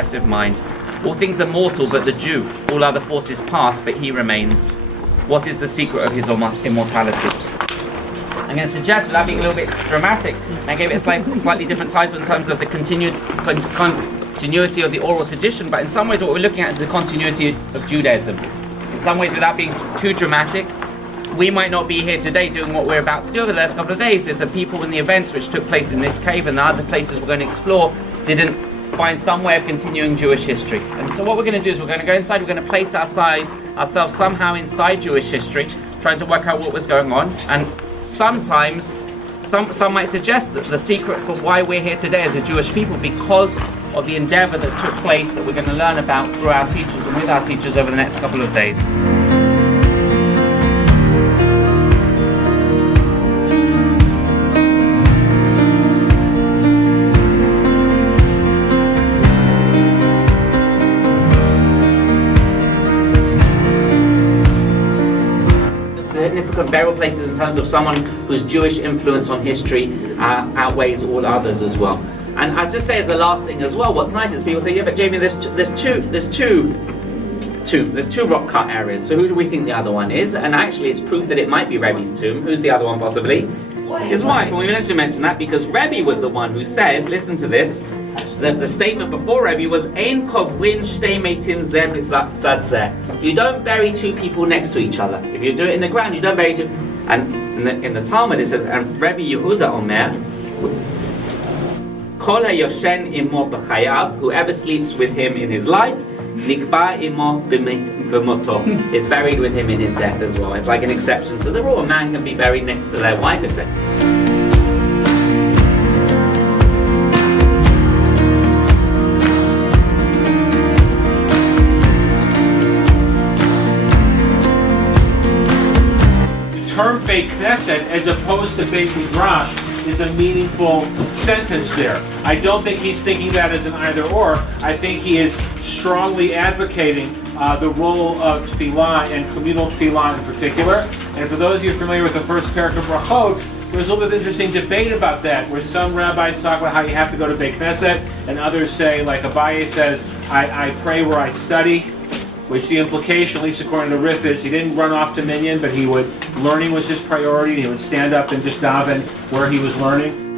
progressive mind. All things are mortal but the Jew, all other forces pass but he remains. What is the secret of his immortality? I'm going to suggest, without being a little bit dramatic, I gave it a slightly different title in terms of the continuity of the oral tradition, but in some ways what we're looking at is the continuity of Judaism. In some ways, without being too dramatic, we might not be here today doing what we're about to do over the last couple of days if the people and the events which took place in this cave and the other places we're going to explore didn't find some way of continuing Jewish history. And so what we're going to do is we're going to go inside, we're going to place ourselves somehow inside Jewish history, trying to work out what was going on. And sometimes some might suggest that the secret for why we're here today as a Jewish people, because of the endeavor that took place that we're going to learn about through our teachers and with our teachers over the next couple of days. Significant burial places in terms of someone whose Jewish influence on history outweighs all others as well. And I'll just say as the last thing as well, what's nice is people say, yeah, but Jamie, there's two rock cut areas. So who do we think the other one is? And actually, it's proof that it might be Rebbe's tomb. Who's the other one possibly? His wife. And we actually mentioned that because Rebbe was the one who said, listen to this, the statement before Rebbe was, Ein kovrin shtei meitim zeh b'tzad zeh. You don't bury two people next to each other. If you do it in the ground, you don't bury two. And in the Talmud it says, and Rebbe Yehuda Omer, Kol hayoshen imo b'chayav, whoever sleeps with him in his life, nikba imo b'moto, is buried with him in his death as well. It's like an exception. So the rule, a man can be buried next to their wife, essentially. term Beit Knesset as opposed to Beit Midrash is a meaningful sentence there. I don't think he's thinking that as an either or. I think he is strongly advocating the role of tefillah and communal tefillah in particular. And for those of you familiar with the first parak of Brachot, there's a little bit of interesting debate about that, where some rabbis talk about how you have to go to Beit Knesset, and others say, like Abaye says, I pray where I study, which the implication, at least according to Riff, is he didn't run off to Minyan, but learning was his priority, and he would stand up and just daven where he was learning.